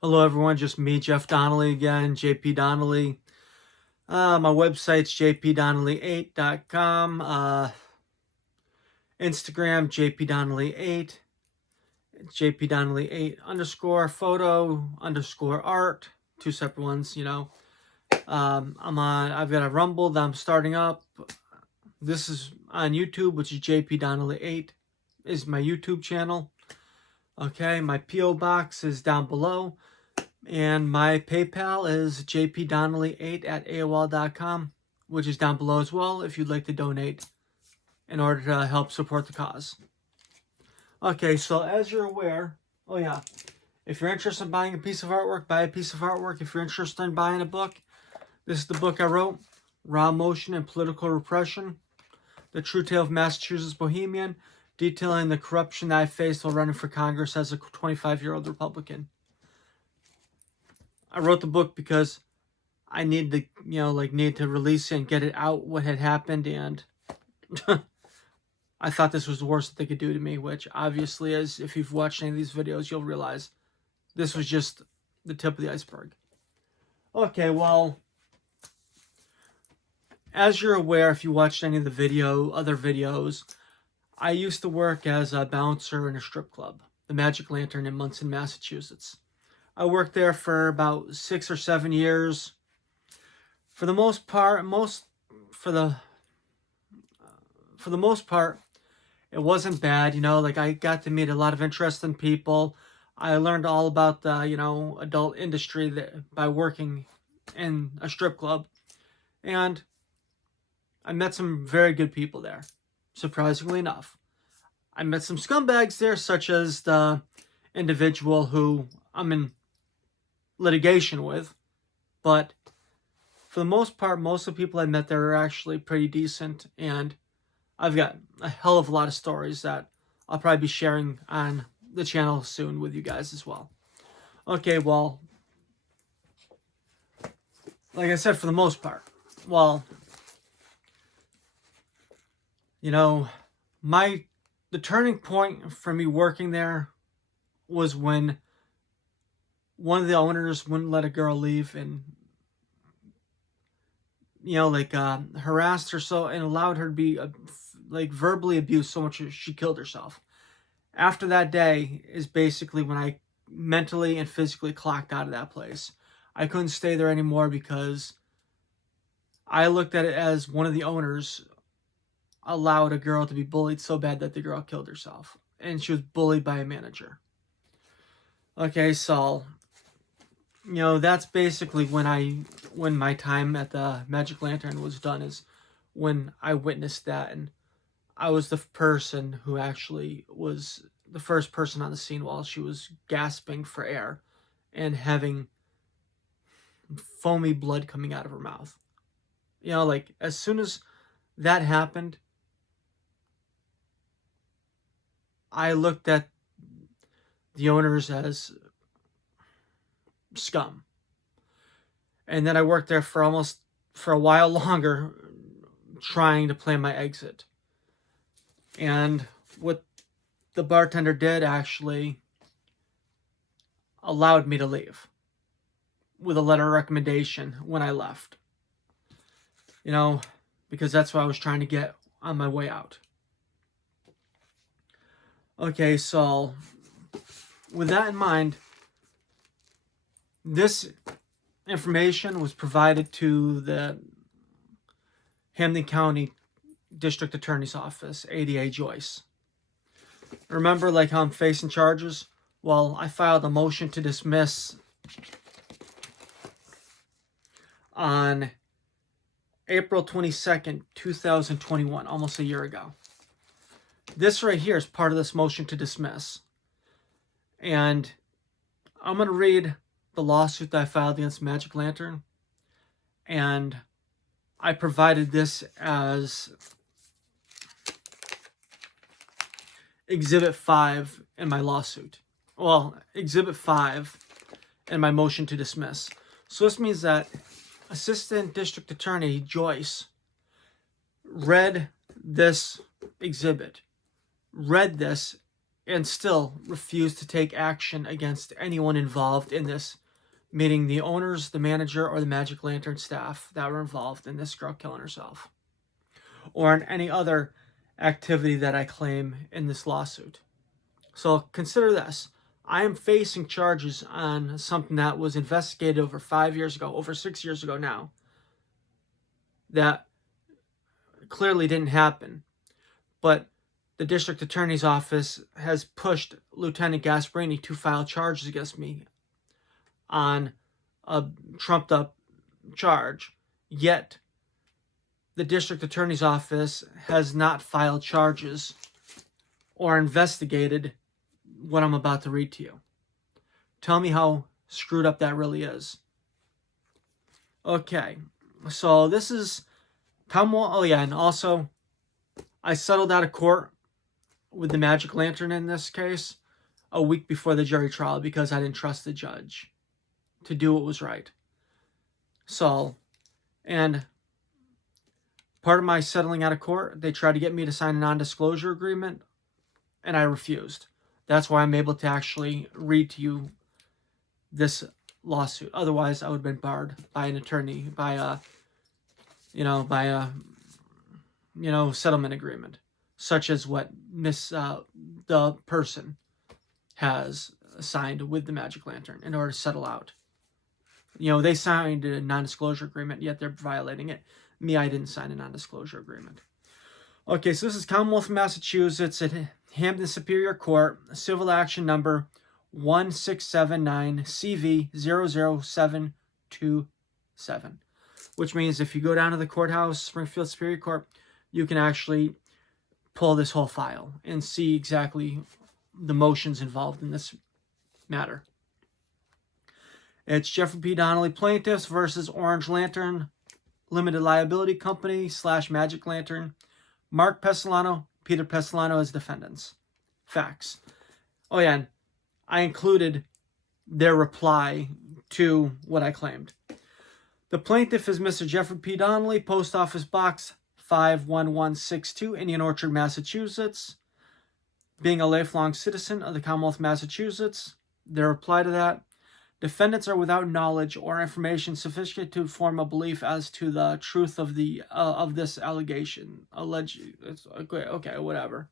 Hello everyone, just me, Jeff Donnelly again, JP Donnelly. My website's jpdonnelly8.com. Instagram, jpdonnelly8. jpdonnelly8 _ photo _ art. Two separate ones, I've got a Rumble that I'm starting up. This is on YouTube, which is jpdonnelly8 is my YouTube channel. Okay, my P.O. box is down below. And my PayPal is jpdonnelly8@aol.com, which is down below as well if you'd like to donate in order to help support the cause. Okay, so as you're aware, if you're interested in buying a piece of artwork, buy a piece of artwork. If you're interested in buying a book, this is the book I wrote, Raw Emotion and Political Repression, The True Tale of Massachusetts Bohemian, detailing the corruption that I faced while running for Congress as a 25-year-old Republican. I wrote the book because I need to, need to release it and get it out, what had happened, and I thought this was the worst that they could do to me, which obviously, as if you've watched any of these videos, you'll realize this was just the tip of the iceberg. Okay, well, as you're aware, if you watched any of the other videos, I used to work as a bouncer in a strip club, the Magic Lantern in Monson, Massachusetts. I worked there for about 6 or 7 years. For the most part, it wasn't bad. I got to meet a lot of interesting people. I learned all about the, adult industry by working in a strip club. And I met some very good people there, surprisingly enough. I met some scumbags there, such as the individual who I'm in litigation with, but for the most part, most of the people I met there are actually pretty decent, and I've got a hell of a lot of stories that I'll probably be sharing on the channel soon with you guys as well. Okay, well, like I said, for the most part, the turning point for me working there was when one of the owners wouldn't let a girl leave and, harassed her so and allowed her to be, verbally abused so much that she killed herself. After that day is basically when I mentally and physically clocked out of that place. I couldn't stay there anymore because I looked at it as one of the owners allowed a girl to be bullied so bad that the girl killed herself. And she was bullied by a manager. Okay, so that's basically when my time at the Magic Lantern was done, is when I witnessed that, and I was the person who actually was the first person on the scene while she was gasping for air and having foamy blood coming out of her mouth. As soon as that happened, I looked at the owners as scum. And then I worked there for a while longer trying to plan my exit. And what the bartender did actually allowed me to leave with a letter of recommendation when I left. Because that's what I was trying to get on my way out. Okay, so with that in mind, this information was provided to the Hampden County District Attorney's Office, ADA Joyce. Remember, how I'm facing charges? Well, I filed a motion to dismiss on April 22nd, 2021, almost a year ago. This right here is part of this motion to dismiss. And I'm going to read the lawsuit that I filed against Magic Lantern. And I provided this as Exhibit 5 in my lawsuit. Well, Exhibit 5 in my motion to dismiss. So this means that Assistant District Attorney Joyce read this exhibit, read this and still refused to take action against anyone involved in this, meaning the owners, the manager, or the Magic Lantern staff that were involved in this girl killing herself, or in any other activity that I claim in this lawsuit. So consider this. I am facing charges on something that was investigated over 5 years ago, over 6 years ago now, that clearly didn't happen. But the district attorney's office has pushed Lieutenant Gasparini to file charges against me on a trumped up charge. Yet, the district attorney's office has not filed charges or investigated what I'm about to read to you. Tell me how screwed up that really is. Okay, so this is Commonwealth. Oh yeah, and also I settled out of court with the Magic Lantern in this case a week before the jury trial because I didn't trust the judge to do what was right. So, and part of my settling out of court, they tried to get me to sign a non-disclosure agreement, and I refused. That's why I'm able to actually read to you this lawsuit. Otherwise, I would have been barred by an attorney, by a settlement agreement, such as what the person has signed with the Magic Lantern in order to settle out. They signed a non-disclosure agreement, yet they're violating it. Me, I didn't sign a non-disclosure agreement. Okay, so this is Commonwealth of Massachusetts at Hampden Superior Court, civil action number 1679 CV 00727, which means if you go down to the courthouse, Springfield Superior Court, you can actually pull this whole file and see exactly the motions involved in this matter. It's Jeffery P. Donnelly plaintiffs versus Orange Lantern Limited Liability Company / Magic Lantern. Mark Pessolano, Peter Pessolano as defendants. Facts. Oh yeah, and I included their reply to what I claimed. The plaintiff is Mr. Jeffery P. Donnelly, Post Office Box 51162, Indian Orchard, Massachusetts. Being a lifelong citizen of the Commonwealth of Massachusetts, their reply to that: defendants are without knowledge or information sufficient to form a belief as to the truth of this allegation. Okay, whatever.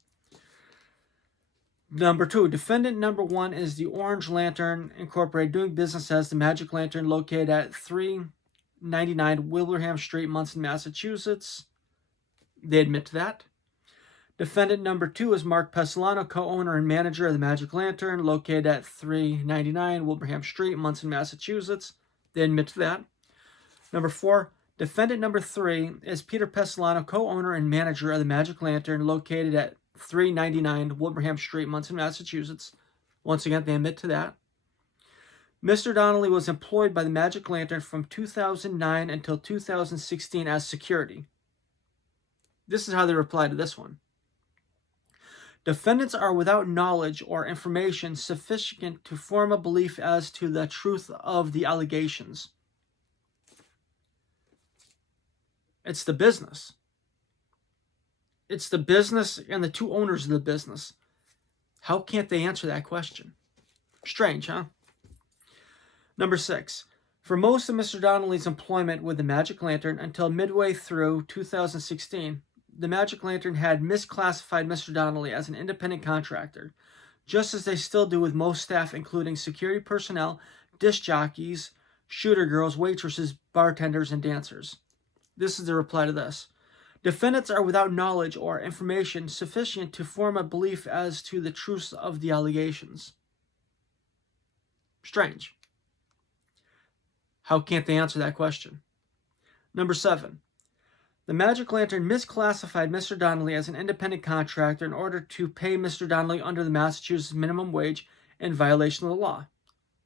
Number 2, defendant number 1 is the Orange Lantern Incorporated, doing business as the Magic Lantern, located at 399 Wilbraham Street, Monson, Massachusetts. They admit to that. Defendant number 2 is Mark Pessolano, co-owner and manager of the Magic Lantern, located at 399 Wilbraham Street, Monson, Massachusetts. They admit to that. Number 4, defendant number 3 is Peter Pessolano, co-owner and manager of the Magic Lantern, located at 399 Wilbraham Street, Monson, Massachusetts. Once again, they admit to that. Mr. Donnelly was employed by the Magic Lantern from 2009 until 2016 as security. This is how they reply to this one. Defendants are without knowledge or information sufficient to form a belief as to the truth of the allegations. It's the business. It's the business and the two owners of the business. How can't they answer that question? Strange, huh? Number 6. For most of Mr. Donnelly's employment with the Magic Lantern until midway through 2016, the Magic Lantern had misclassified Mr. Donnelly as an independent contractor, just as they still do with most staff, including security personnel, disc jockeys, shooter girls, waitresses, bartenders, and dancers. This is the reply to this. Defendants are without knowledge or information sufficient to form a belief as to the truth of the allegations. Strange. How can't they answer that question? Number 7. The Magic Lantern misclassified Mr. Donnelly as an independent contractor in order to pay Mr. Donnelly under the Massachusetts minimum wage in violation of the law.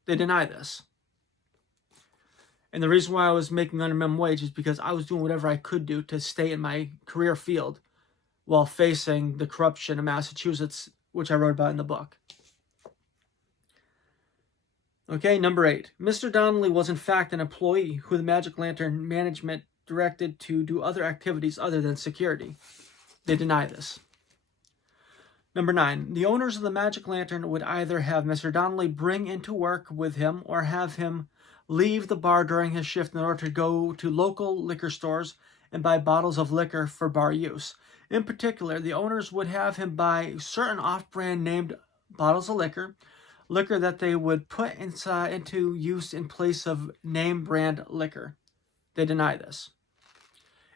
They deny this. And the reason why I was making under minimum wage is because I was doing whatever I could do to stay in my career field while facing the corruption of Massachusetts, which I wrote about in the book. Okay, number 8. Mr. Donnelly was in fact an employee who the Magic Lantern management directed to do other activities other than security. They deny this. Number 9, the owners of the Magic Lantern would either have Mr. Donnelly bring into work with him or have him leave the bar during his shift in order to go to local liquor stores and buy bottles of liquor for bar use. In particular, the owners would have him buy certain off-brand named bottles of liquor that they would put into use in place of name brand liquor. They deny this.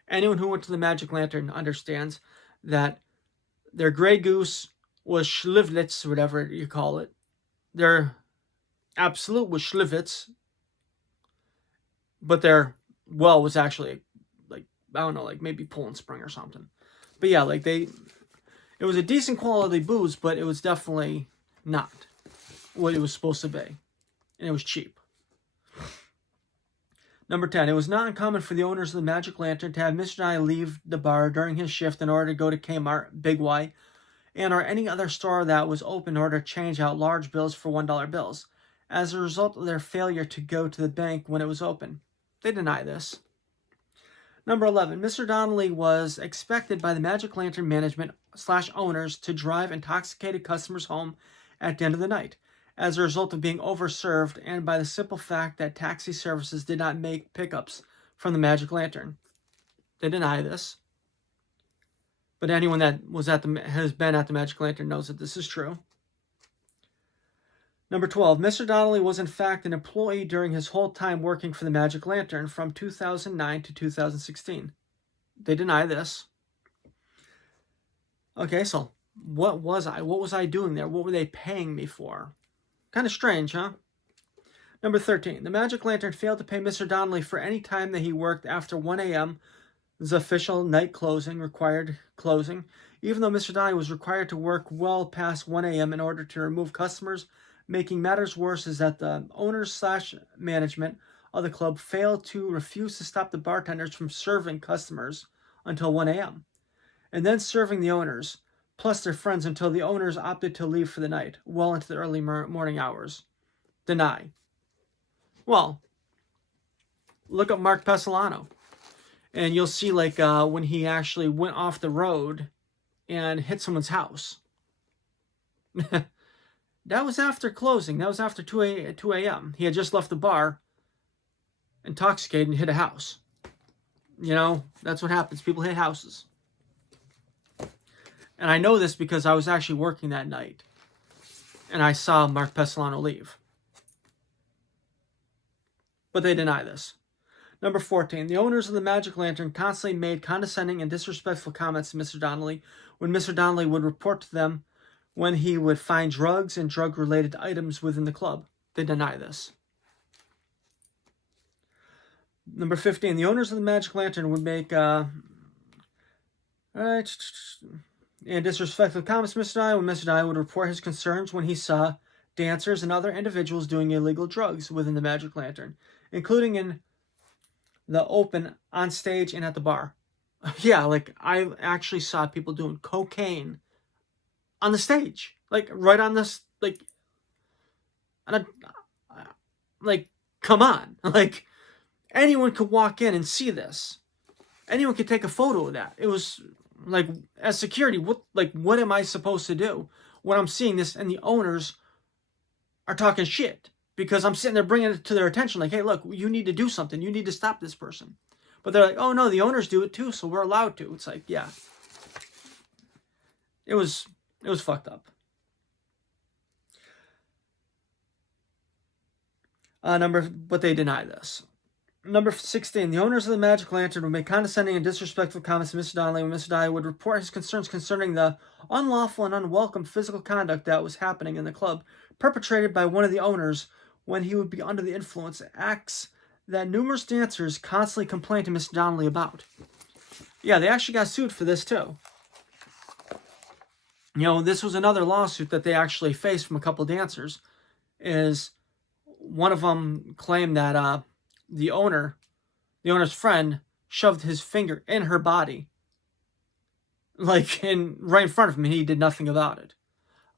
Anyone who went to the Magic Lantern understands that their Grey Goose was Schlivlitz, whatever you call it. Their Absolute was Schlivitz, but their well was actually, like, I don't know, like maybe Poland Spring or something. But yeah, like it was a decent quality booze, but it was definitely not what it was supposed to be. And it was cheap. Number 10, it was not uncommon for the owners of the Magic Lantern to have Mr. Donnelly leave the bar during his shift in order to go to Kmart, Big Y, and or any other store that was open in order to change out large bills for $1 bills, as a result of their failure to go to the bank when it was open. They deny this. Number 11, Mr. Donnelly was expected by the Magic Lantern management / owners to drive intoxicated customers home at the end of the night, as a result of being overserved and by the simple fact that taxi services did not make pickups from the Magic Lantern. They deny this. But anyone that has been at the Magic Lantern knows that this is true. Number 12, Mr. Donnelly was in fact an employee during his whole time working for the Magic Lantern from 2009 to 2016. They deny this. Okay, so what was I? What was I doing there? What were they paying me for? Kind of strange, huh? Number 13, the Magic Lantern failed to pay Mr. Donnelly for any time that he worked after 1 a.m., the official night required closing, even though Mr. Donnelly was required to work well past 1 a.m. in order to remove customers. Making matters worse is that the owners / management of the club failed to refuse to stop the bartenders from serving customers until 1 a.m. and then serving the owners, plus their friends, until the owners opted to leave for the night, well into the early morning hours. Deny. Well, look at Mark Pesolano, and you'll see when he actually went off the road and hit someone's house. That was after closing. That was after 2 a.m. He had just left the bar, intoxicated, and hit a house. You know, that's what happens. People hit houses. And I know this because I was actually working that night. And I saw Mark Pesolano leave. But they deny this. Number 14, the owners of the Magic Lantern constantly made condescending and disrespectful comments to Mr. Donnelly when Mr. Donnelly would report to them when he would find drugs and drug-related items within the club. They deny this. Number 15, the owners of the Magic Lantern would make and disrespectful comments to Mr. Donnelly when Mr. Donnelly would report his concerns when he saw dancers and other individuals doing illegal drugs within the Magic Lantern, including in the open, on stage, and at the bar. Yeah, I actually saw people doing cocaine on the stage, right on this, come on, anyone could walk in and see this. Anyone could take a photo of that. It was as security, what am I supposed to do when I'm seeing this and the owners are talking shit? Because I'm sitting there bringing it to their attention, hey, look, you need to do something. You need to stop this person. But they're like, oh no, the owners do it too, so we're allowed to. It's yeah. It was fucked up. But they deny this. Number 16, the owners of the Magic Lantern would make condescending and disrespectful comments to Mr. Donnelly when Mr. Donnelly would report his concerns concerning the unlawful and unwelcome physical conduct that was happening in the club, perpetrated by one of the owners when he would be under the influence, acts that numerous dancers constantly complained to Mr. Donnelly about. Yeah, they actually got sued for this too. You know, this was another lawsuit that they actually faced from a couple of dancers. Is one of them claimed that the owner's friend shoved his finger in her body, right in front of him, and he did nothing about it.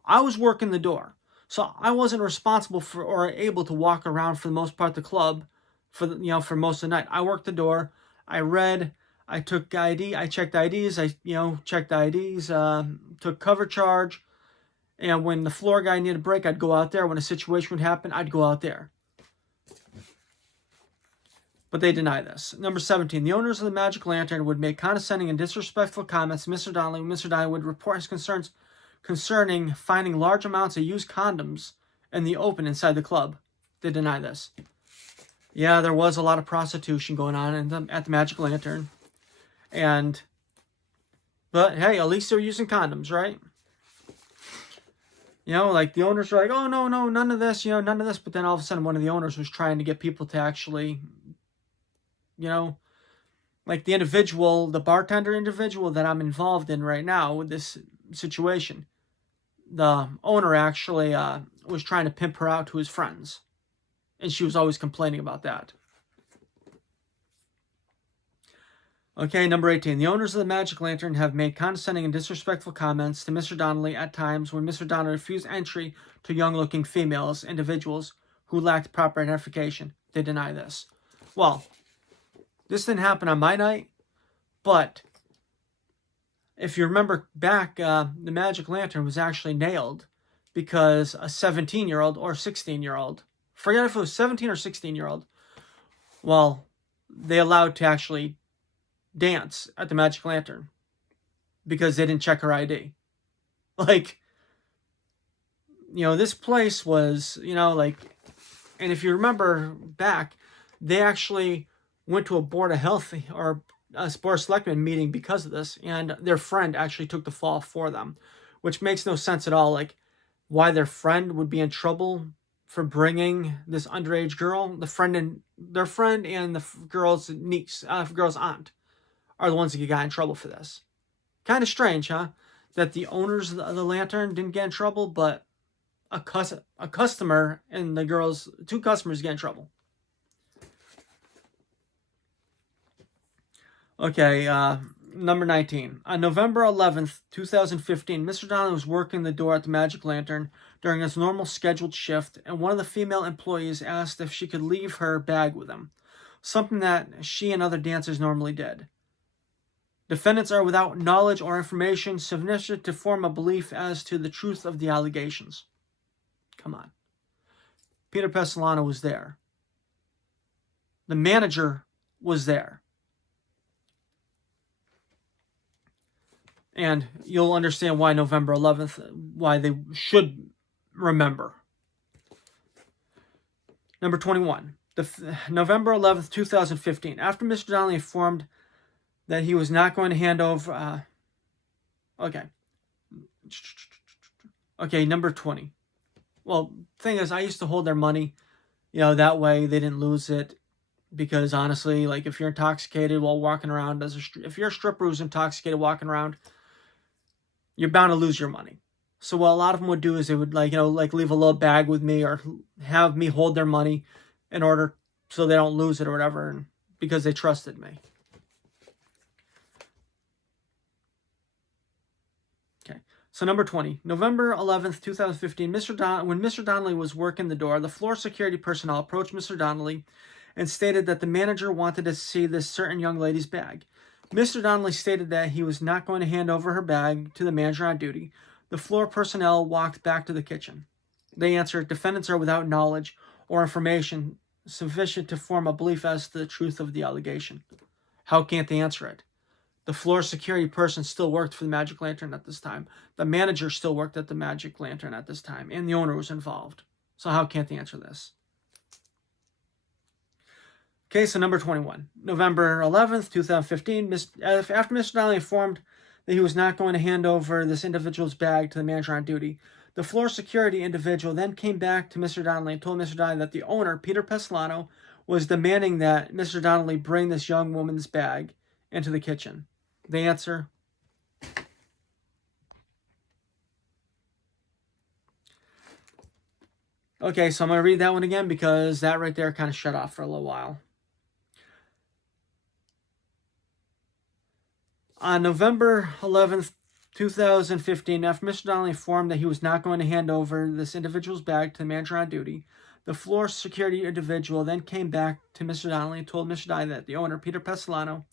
I was working the door, so I wasn't responsible for or able to walk around for the most part of the club for most of the night. I worked the door. I read. I took ID. I checked IDs. I checked IDs. Took cover charge. And when the floor guy needed a break, I'd go out there. When a situation would happen, I'd go out there. But they deny this. Number 17, the owners of the Magic Lantern would make condescending and disrespectful comments to Mr. Donnelly when Mr. Donnelly would report his concerns concerning finding large amounts of used condoms in the open inside the club. They deny this. Yeah, there was a lot of prostitution going on at the Magic Lantern. But hey, at least they were using condoms, right? You know, like the owners were like, oh, no, none of this, none of this. But then all of a sudden, one of the owners was trying to get people to actually, like the bartender individual that I'm involved in right now with this situation. The owner actually was trying to pimp her out to his friends. And she was always complaining about that. Okay, number 18. The owners of the Magic Lantern have made condescending and disrespectful comments to Mr. Donnelly at times when Mr. Donnelly refused entry to young-looking females, individuals who lacked proper identification. They deny this. Well, this didn't happen on my night, but if you remember back, the Magic Lantern was actually nailed because a 17-year-old or 16-year-old, forget if it was 17 or 16-year-old, well, they allowed to actually dance at the Magic Lantern because they didn't check her ID. Like, this place was, and if you remember back, they actually went to a Board of Health or a Board of Selectmen meeting because of this, and their friend actually took the fall for them, which makes no sense at all. Like, why their friend would be in trouble for bringing this underage girl. Their friend and the girl's niece, girl's aunt, are the ones that got in trouble for this. Kind of strange, huh? That the owners of the Lantern didn't get in trouble, but a customer and the girls, 2 customers get in trouble. Okay, number 19. On November 11th, 2015, Mr. Donnelly was working the door at the Magic Lantern during his normal scheduled shift, and one of the female employees asked if she could leave her bag with him, something that she and other dancers normally did. Defendants are without knowledge or information sufficient to form a belief as to the truth of the allegations. Come on. Peter Pessolano was there. The manager was there. And you'll understand why November 11th, why they should remember. Number 21. November 11th, 2015. After Mr. Donnelly informed that he was not going to hand over... Okay, number 20. Well, thing is, I used to hold their money. That way they didn't lose it. Because honestly, like if you're intoxicated while walking around, if you're a stripper who's intoxicated walking around, you're bound to lose your money. So what a lot of them would do is they would leave a little bag with me or have me hold their money in order so they don't lose it or whatever, and because they trusted me. Okay. So number 20, November 11th, 2015, when Mr. Donnelly was working the door, the floor security personnel approached Mr. Donnelly and stated that the manager wanted to see this certain young lady's bag. Mr. Donnelly stated that he was not going to hand over her bag to the manager on duty. The floor personnel walked back to the kitchen. They answered, defendants are without knowledge or information sufficient to form a belief as to the truth of the allegation. How can't they answer it? The floor security person still worked for the Magic Lantern at this time. The manager still worked at the Magic Lantern at this time, and the owner was involved. So how can't they answer this? Okay, so number 21. November 11th, 2015, after Mr. Donnelly informed that he was not going to hand over this individual's bag to the manager on duty, the floor security individual then came back to Mr. Donnelly and told Mr. Donnelly that the owner, Peter Pessolano, was demanding that Mr. Donnelly bring this young woman's bag into the kitchen. The answer... Okay, so I'm going to read that one again because that right there kind of shut off for a little while. On November 11th, 2015, after Mr. Donnelly informed that he was not going to hand over this individual's bag to the manager on duty, the floor security individual then came back to Mr. Donnelly and told Mr. Donnelly that the owner, Peter Pessolano,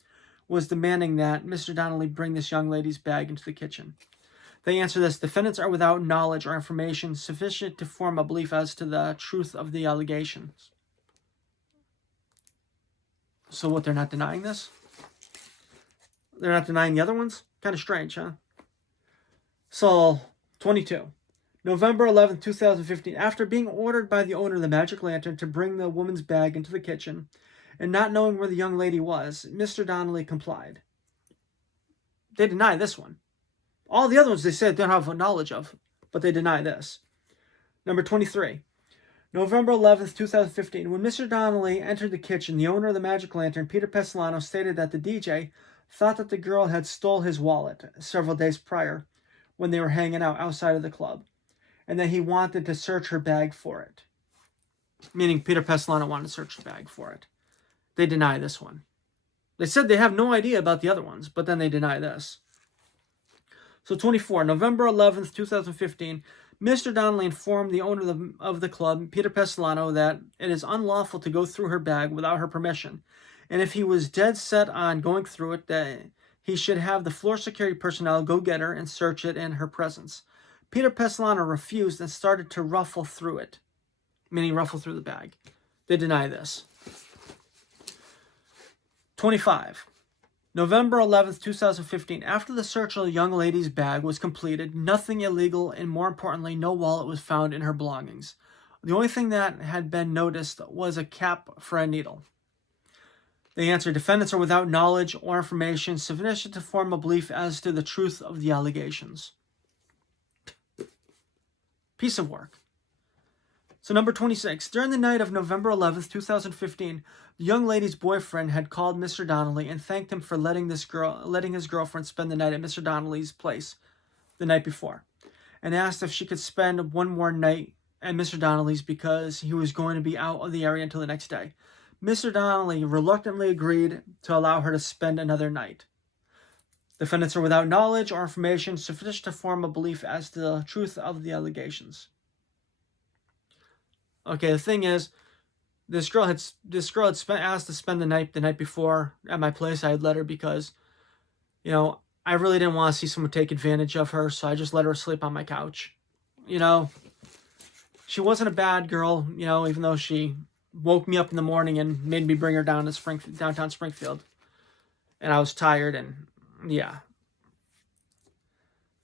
was demanding that Mr. Donnelly bring this young lady's bag into the kitchen. They answer this: defendants are without knowledge or information sufficient to form a belief as to the truth of the allegations. So what, they're not denying this? They're not denying the other ones? Kind of strange, huh? So, 22. November 11th, 2015. After being ordered by the owner of the Magic Lantern to bring the woman's bag into the kitchen, and not knowing where the young lady was, Mr. Donnelly complied. They deny this one. All the other ones they said they don't have knowledge of, but they deny this. Number 23. November 11th, 2015. When Mr. Donnelly entered the kitchen, the owner of the Magic Lantern, Peter Pestilano, stated that the DJ thought that the girl had stole his wallet several days prior when they were hanging out outside of the club, and that he wanted to search her bag for it. Meaning Peter Pestilano wanted to search the bag for it. They deny this one. They said they have no idea about the other ones, but then they deny this. So 24, November 11th, 2015, Mr. Donnelly informed the owner of the club, Peter Pestilano, that it is unlawful to go through her bag without her permission, and if he was dead set on going through it, that he should have the floor security personnel go get her and search it in her presence. Peter Pestilano refused and started to ruffle through it, meaning ruffle through the bag. They deny this. 25. November 11th, 2015. After the search of the young lady's bag was completed, nothing illegal and, more importantly, no wallet was found in her belongings. The only thing that had been noticed was a cap for a needle. They answer: defendants are without knowledge or information sufficient to form a belief as to the truth of the allegations. Piece of work. So number 26. During the night of November 11th, 2015, the young lady's boyfriend had called Mr. Donnelly and thanked him for letting his girlfriend spend the night at Mr. Donnelly's place the night before, and asked if she could spend one more night at Mr. Donnelly's because he was going to be out of the area until the next day. Mr. Donnelly reluctantly agreed to allow her to spend another night. Defendants are without knowledge or information sufficient to form a belief as to the truth of the allegations. Okay, the thing is, this girl had asked to spend the night before at my place. I had let her because, I really didn't want to see someone take advantage of her, so I just let her sleep on my couch. She wasn't a bad girl, even though she woke me up in the morning and made me bring her down to downtown Springfield. And I was tired, and yeah.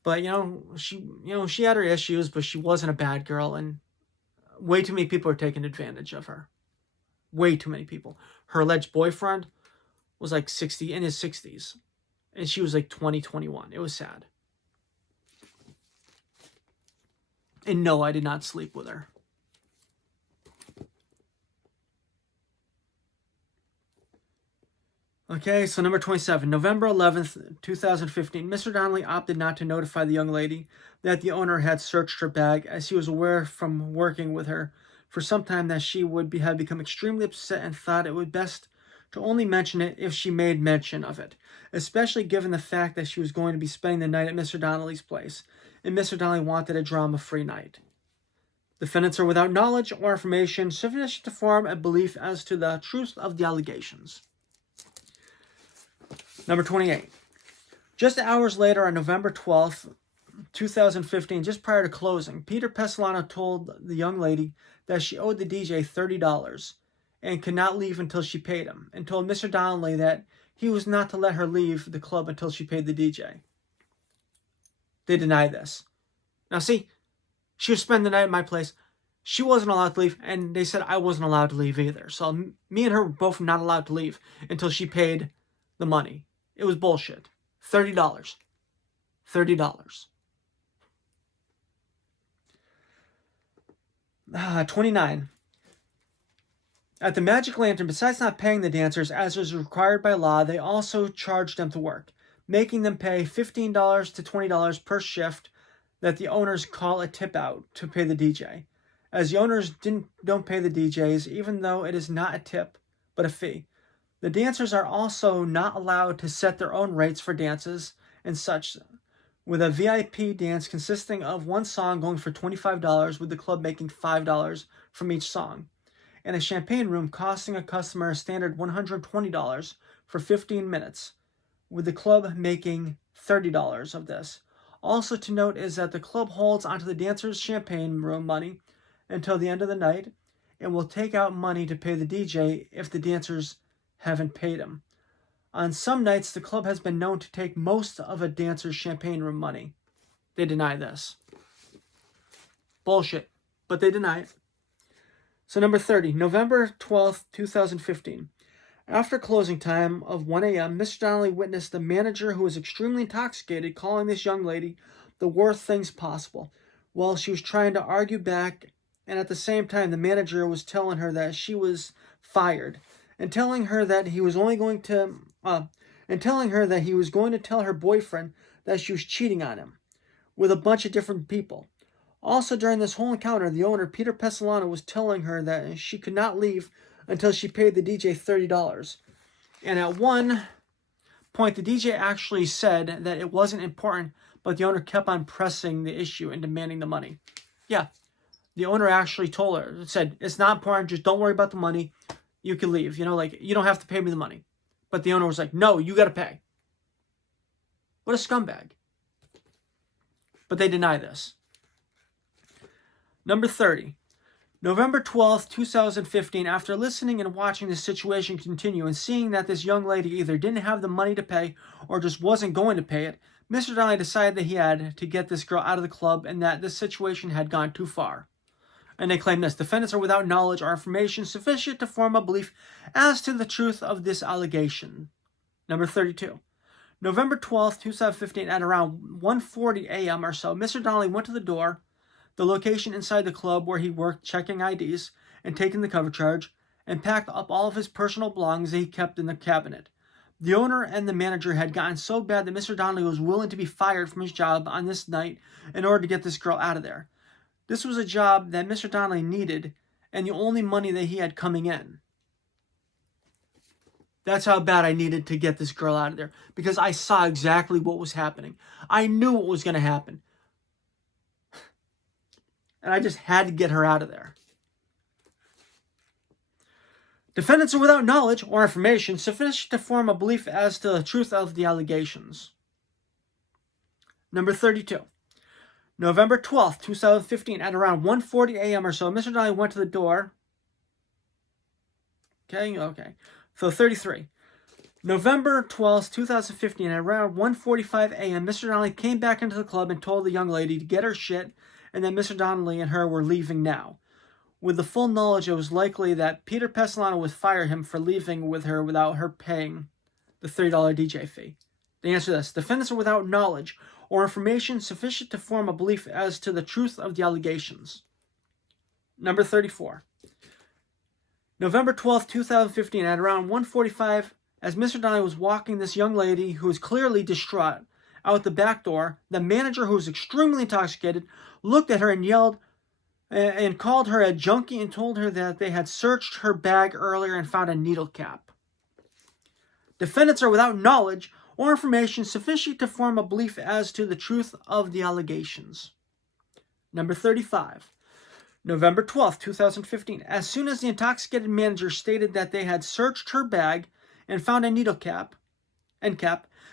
But, she had her issues, but she wasn't a bad girl, and way too many people are taking advantage of her. Way too many people. Her alleged boyfriend was like in his 60s. And she was like 20, 21. It was sad. And no, I did not sleep with her. Okay, so number 27. November 11th, 2015. Mr. Donnelly opted not to notify the young lady that the owner had searched her bag, as he was aware from working with her for some time that she had become extremely upset and thought it would best to only mention it if she made mention of it, especially given the fact that she was going to be spending the night at Mr. Donnelly's place, and Mr. Donnelly wanted a drama-free night. Defendants are without knowledge or information sufficient to form a belief as to the truth of the allegations. Number 28. Just hours later, on November 12th, 2015, just prior to closing, Peter Pestilano told the young lady that she owed the DJ $30 and could not leave until she paid him, and told Mr. Donnelly that he was not to let her leave the club until she paid the DJ. They deny this. Now see, she was spending the night at my place. She wasn't allowed to leave, and they said I wasn't allowed to leave either. So me and her were both not allowed to leave until she paid the money. It was bullshit. $30. $30. 29. At the Magic Lantern, besides not paying the dancers as is required by law, they also charged them to work, making them pay $15 to $20 per shift that the owners call a tip out to pay the DJ. As the owners don't pay the DJs, even though it is not a tip, but a fee. The dancers are also not allowed to set their own rates for dances and such, with a VIP dance consisting of one song going for $25, with the club making $5 from each song, and a champagne room costing a customer a standard $120 for 15 minutes, with the club making $30 of this. Also to note is that the club holds onto the dancers' champagne room money until the end of the night and will take out money to pay the DJ if the dancers haven't paid him. On some nights, the club has been known to take most of a dancer's champagne room money. They deny this. Bullshit. But they deny it. So number 30, November 12th, 2015. After closing time of 1 a.m., Mr. Donnelly witnessed the manager, who was extremely intoxicated, calling this young lady the worst things possible while she was trying to argue back, and at the same time the manager was telling her that she was fired and telling her that he was going to tell her boyfriend that she was cheating on him with a bunch of different people. Also, during this whole encounter, the owner, Peter Pesolano, was telling her that she could not leave until she paid the DJ $30. And at one point, the DJ actually said that it wasn't important, but the owner kept on pressing the issue and demanding the money. Yeah, the owner actually told her, said, it's not important, just don't worry about the money, you can leave. You don't have to pay me the money. But the owner was like, no, you got to pay. What a scumbag. But they deny this. Number 30. November 12th, 2015, after listening and watching the situation continue and seeing that this young lady either didn't have the money to pay or just wasn't going to pay it, Mr. Donnelly decided that he had to get this girl out of the club and that this situation had gone too far. And they claim this: defendants are without knowledge or information sufficient to form a belief as to the truth of this allegation. Number 32. November 12th, 2015, at around 1:40 a.m. or so, Mr. Donnelly went to the door, the location inside the club where he worked, checking IDs and taking the cover charge, and packed up all of his personal belongings that he kept in the cabinet. The owner and the manager had gotten so bad that Mr. Donnelly was willing to be fired from his job on this night in order to get this girl out of there. This was a job that Mr. Donnelly needed and the only money that he had coming in. That's how bad I needed to get this girl out of there, because I saw exactly what was happening. I knew what was going to happen. And I just had to get her out of there. Defendants are without knowledge or information sufficient to form a belief as to the truth of the allegations. Number 32. November 12th, 2015, at around 1:40 a.m. or so, Mr. Donnelly went to the door. Okay. So 33. November 12th, 2015, at around 1:45 a.m., Mr. Donnelly came back into the club and told the young lady to get her shit and that Mr. Donnelly and her were leaving now, with the full knowledge it was likely that Peter Pesolano would fire him for leaving with her without her paying the $30 DJ fee. The answer to this: defendants are without knowledge or information sufficient to form a belief as to the truth of the allegations. Number 34. November 12th, 2015, at around 1:45, as Mr. Donnelly was walking this young lady, who was clearly distraught, out the back door, the manager, who was extremely intoxicated, looked at her and yelled and called her a junkie and told her that they had searched her bag earlier and found a needle cap. Defendants are without knowledge or information sufficient to form a belief as to the truth of the allegations. Number 35. November 12th, 2015. As soon as the intoxicated manager stated that they had searched her bag and found a needle cap,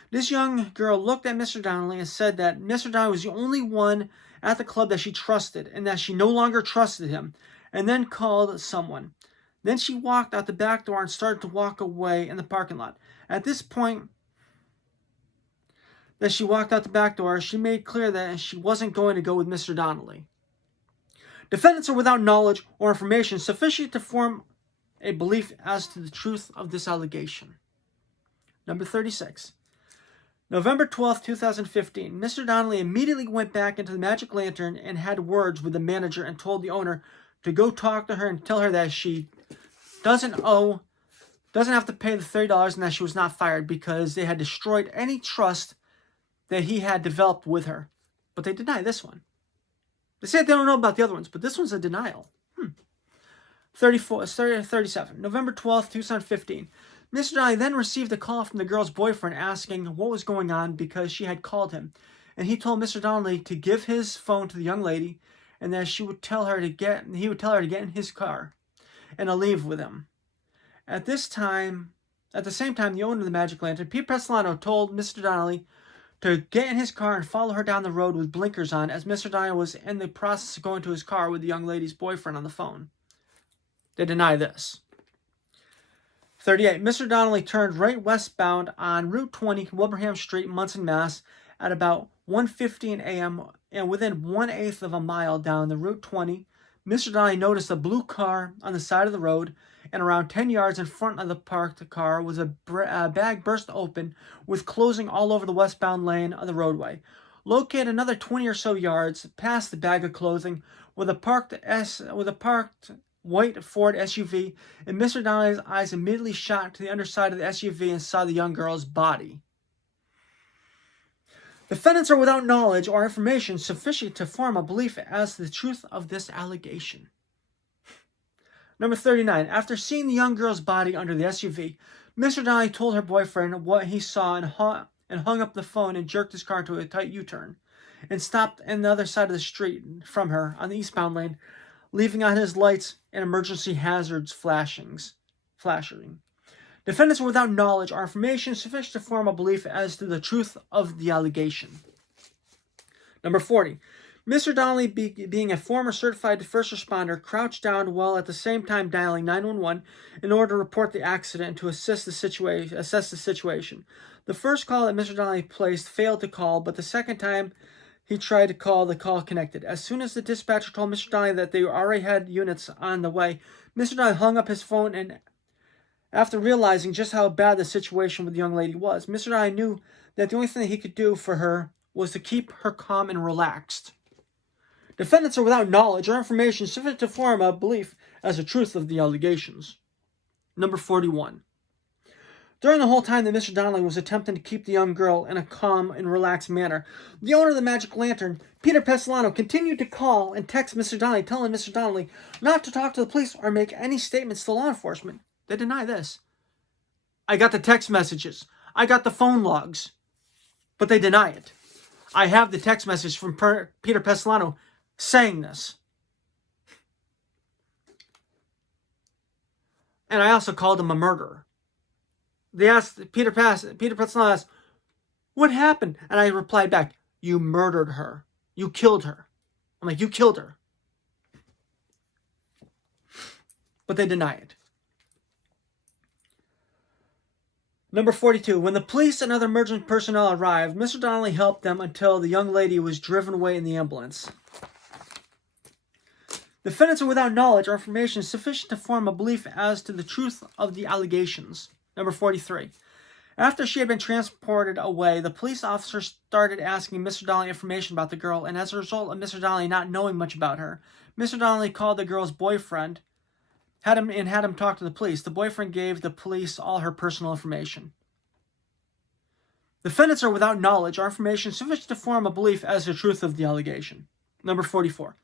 this young girl looked at Mr. Donnelly and said that Mr. Donnelly was the only one at the club that she trusted and that she no longer trusted him, and then called someone. Then she walked out the back door and started to walk away in the parking lot. At this point that she walked out the back door, she made clear that she wasn't going to go with Mr. Donnelly. Defendants are without knowledge or information sufficient to form a belief as to the truth of this allegation. Number 36. November 12th, 2015. Mr. Donnelly immediately went back into the Magic Lantern and had words with the manager and told the owner to go talk to her and tell her that she doesn't have to pay the $30 and that she was not fired because they had destroyed any trust that he had developed with her. But they deny this one. They say they don't know about the other ones, but this one's a denial. 37. November 12th, 2015. Mr. Donnelly then received a call from the girl's boyfriend asking what was going on because she had called him. And he told Mr. Donnelly to give his phone to the young lady and that he would tell her to get in his car and leave with him. At the same time, the owner of the Magic Lantern, Pete Pesolano, told Mr. Donnelly to get in his car and follow her down the road with blinkers on as Mr. Donnelly was in the process of going to his car with the young lady's boyfriend on the phone. They deny this. 38. Mr. Donnelly turned right westbound on Route 20, Wilbraham Street, Monson, Mass. at about 1:15 a.m. and within 1/8 of a mile down the Route 20, Mr. Donnelly noticed a blue car on the side of the road, and around 10 yards in front of the parked car was a bag burst open with clothing all over the westbound lane of the roadway. Located another 20 or so yards past the bag of clothing with a parked white Ford SUV, and Mr. Donnelly's eyes immediately shot to the underside of the SUV and saw the young girl's body. Defendants are without knowledge or information sufficient to form a belief as to the truth of this allegation. Number 39. After seeing the young girl's body under the SUV, Mr. Donnelly told her boyfriend what he saw and hung up the phone and jerked his car into a tight U-turn and stopped on the other side of the street from her on the eastbound lane, leaving on his lights and emergency hazards flashing. Defendants are without knowledge or information sufficient to form a belief as to the truth of the allegation. Number 40. Mr. Donnelly, being a former certified first responder, crouched down while at the same time dialing 911 in order to report the accident and to assess the situation. The first call that Mr. Donnelly placed failed to call, but the second time he tried to call, the call connected. As soon as the dispatcher told Mr. Donnelly that they already had units on the way, Mr. Donnelly hung up his phone, and after realizing just how bad the situation with the young lady was, Mr. Donnelly knew that the only thing that he could do for her was to keep her calm and relaxed. Defendants are without knowledge or information sufficient to form a belief as the truth of the allegations. Number 41. During the whole time that Mr. Donnelly was attempting to keep the young girl in a calm and relaxed manner, the owner of the Magic Lantern, Peter Pesolano, continued to call and text Mr. Donnelly, telling Mr. Donnelly not to talk to the police or make any statements to law enforcement. They deny this. I got the text messages. I got the phone logs. But they deny it. I have the text message from Peter Pesolano saying this. And I also called him a murderer. They asked, Peter Pesolano asked, what happened? And I replied back, you murdered her. You killed her. I'm like, you killed her. But they deny it. Number 42. When the police and other emergency personnel arrived, Mr. Donnelly helped them until the young lady was driven away in the ambulance. Defendants are without knowledge or information sufficient to form a belief as to the truth of the allegations. Number 43. After she had been transported away, the police officer started asking Mr. Donnelly information about the girl, and as a result of Mr. Donnelly not knowing much about her, Mr. Donnelly called the girl's boyfriend had him talk to the police. The boyfriend gave the police all her personal information. Defendants are without knowledge or information sufficient to form a belief as to the truth of the allegation. Number 44.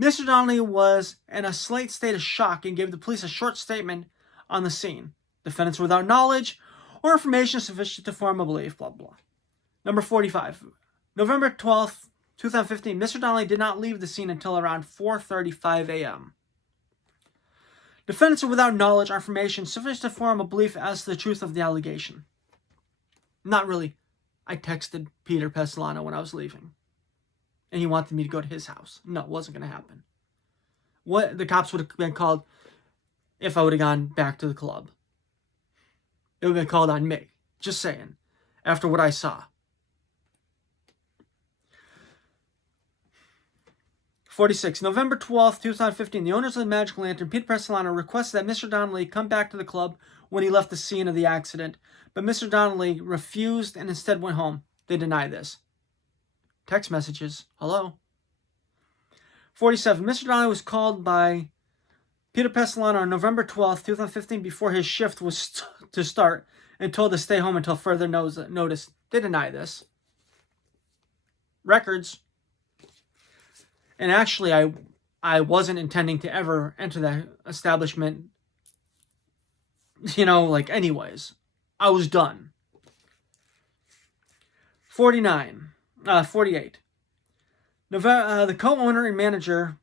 Mr. Donnelly was in a slight state of shock and gave the police a short statement on the scene. Defendants were without knowledge or information sufficient to form a belief, blah, blah. Number 45. November 12th, 2015, Mr. Donnelly did not leave the scene until around 4:35 a.m. Defendants are without knowledge or information sufficient to form a belief as to the truth of the allegation. Not really. I texted Peter Pesolano when I was leaving, and he wanted me to go to his house. No, it wasn't going to happen. What the cops would have been called if I would have gone back to the club. It would have been called on me. Just saying. After what I saw. 46. November 12th, 2015. The owners of the Magic Lantern, Peter Pesolano, requested that Mr. Donnelly come back to the club when he left the scene of the accident, but Mr. Donnelly refused and instead went home. They deny this. Text messages. Hello. 47. Mr. Donnelly was called by Peter Pesolano on November 12th, 2015, before his shift was to start, and told to stay home until further notice. They deny this. Records. And actually, I wasn't intending to ever enter that establishment, anyways. I was done. 48. The co-owner and manager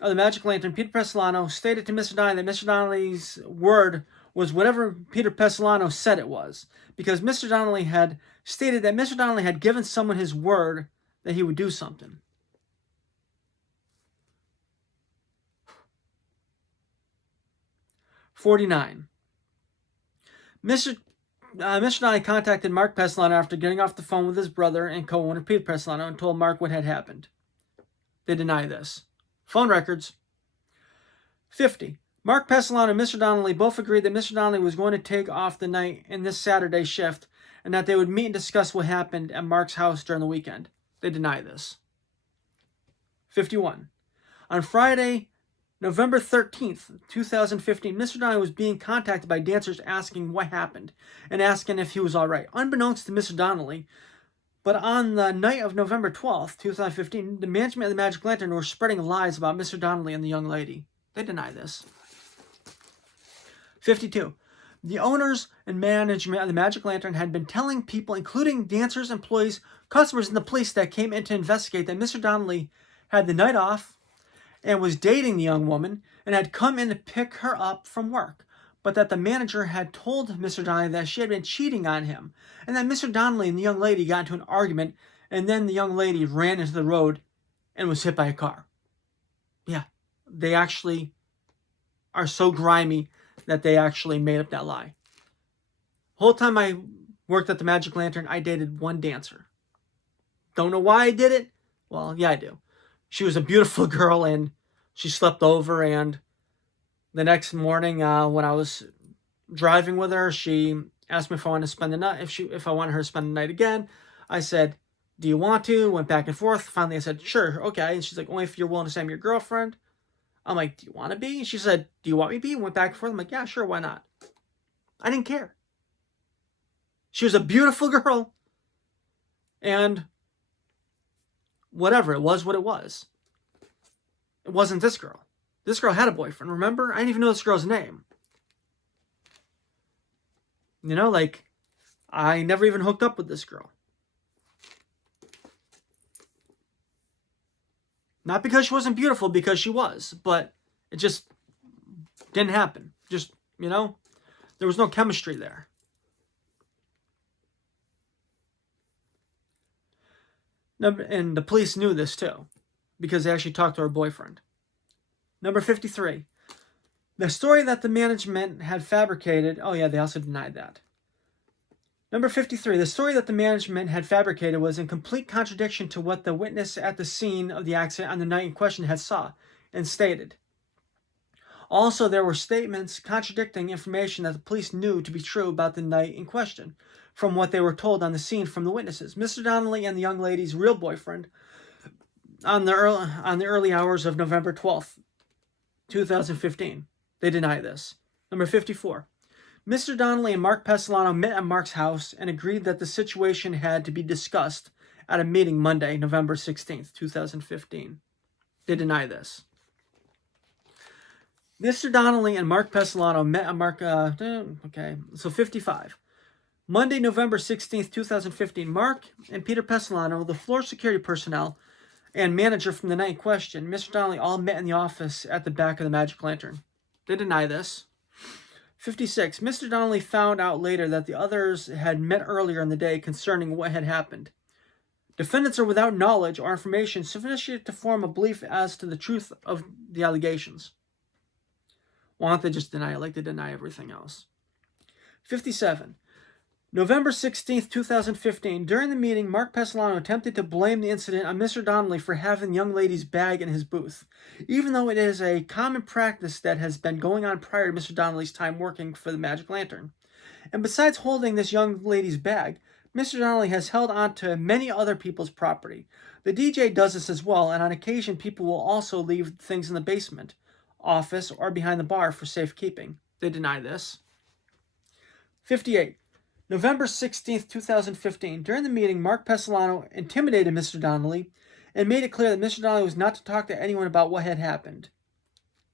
of the Magic Lantern, Peter Pesolano, stated to Mr. Donnelly that Mr. Donnelly's word was whatever Peter Pessolano said it was, because Mr. Donnelly had stated that Mr. Donnelly had given someone his word that he would do something. $49. Mr. Donnelly contacted Mark Pessolano after getting off the phone with his brother and co-owner Peter Pessolano and told Mark what had happened. They deny this. Phone records. 50. Mark Pessolano and Mr. Donnelly both agreed that Mr. Donnelly was going to take off the night in this Saturday shift and that they would meet and discuss what happened at Mark's house during the weekend. They deny this. 51. On Friday, November 13th, 2015, Mr. Donnelly was being contacted by dancers asking what happened and asking if he was all right. Unbeknownst to Mr. Donnelly, but on the night of November 12th, 2015, the management of the Magic Lantern were spreading lies about Mr. Donnelly and the young lady. They deny this. 52. The owners and management of the Magic Lantern had been telling people, including dancers, employees, customers, and the police that came in to investigate, that Mr. Donnelly had the night off and was dating the young woman and had come in to pick her up from work, but that the manager had told Mr. Donnelly that she had been cheating on him, and that Mr. Donnelly and the young lady got into an argument, and then the young lady ran into the road and was hit by a car. Yeah, they actually are so grimy that they actually made up that lie. The whole time I worked at the Magic Lantern, I dated one dancer. Don't know why I did it? Well, yeah, I do. She was a beautiful girl, and she slept over, and the next morning when I was driving with her, she asked me if I wanted to spend the night, if I wanted her to spend the night again. I said, do you want to? Went back and forth. Finally, I said, sure, okay. And she's like, only if you're willing to say I'm your girlfriend. I'm like, do you want to be? And she said, do you want me to be? Went back and forth. I'm like, yeah, sure, why not? I didn't care. She was a beautiful girl. And whatever, it was what it was. It wasn't this girl. This girl had a boyfriend, remember? I didn't even know this girl's name. You know, like, I never even hooked up with this girl. Not because she wasn't beautiful, because she was, but it just didn't happen. Just, you know, there was no chemistry there. And the police knew this too, because they actually talked to her boyfriend. Number 53. The story that the management had fabricated, oh yeah, they also denied that. Number 53. The story that the management had fabricated was in complete contradiction to what the witness at the scene of the accident on the night in question had saw and stated. Also, there were statements contradicting information that the police knew to be true about the night in question from what they were told on the scene from the witnesses. Mr. Donnelly and the young lady's real boyfriend on the early hours of November 12th, 2015. They deny this. Number 54. Mr. Donnelly and Mark Pessolano met at Mark's house and agreed that the situation had to be discussed at a meeting Monday, November 16th, 2015. They deny this. Mr. Donnelly and Mark Pessolano met at Mark... okay, so 55. Monday, November 16th, 2015, Mark and Peter Pessolano, the floor security personnel and manager from the night in question, Mr. Donnelly, all met in the office at the back of the Magic Lantern. They deny this. 56. Mr. Donnelly found out later that the others had met earlier in the day concerning what had happened. Defendants are without knowledge or information sufficient to form a belief as to the truth of the allegations. Why don't they just deny it like they deny everything else? 57. November 16th, 2015. During the meeting, Mark Pessolano attempted to blame the incident on Mr. Donnelly for having the young lady's bag in his booth, even though it is a common practice that has been going on prior to Mr. Donnelly's time working for the Magic Lantern. And besides holding this young lady's bag, Mr. Donnelly has held on to many other people's property. The DJ does this as well, and on occasion people will also leave things in the basement, office, or behind the bar for safekeeping. They deny this. 58. November 16th, 2015. During the meeting, Mark Pessolano intimidated Mr. Donnelly and made it clear that Mr. Donnelly was not to talk to anyone about what had happened.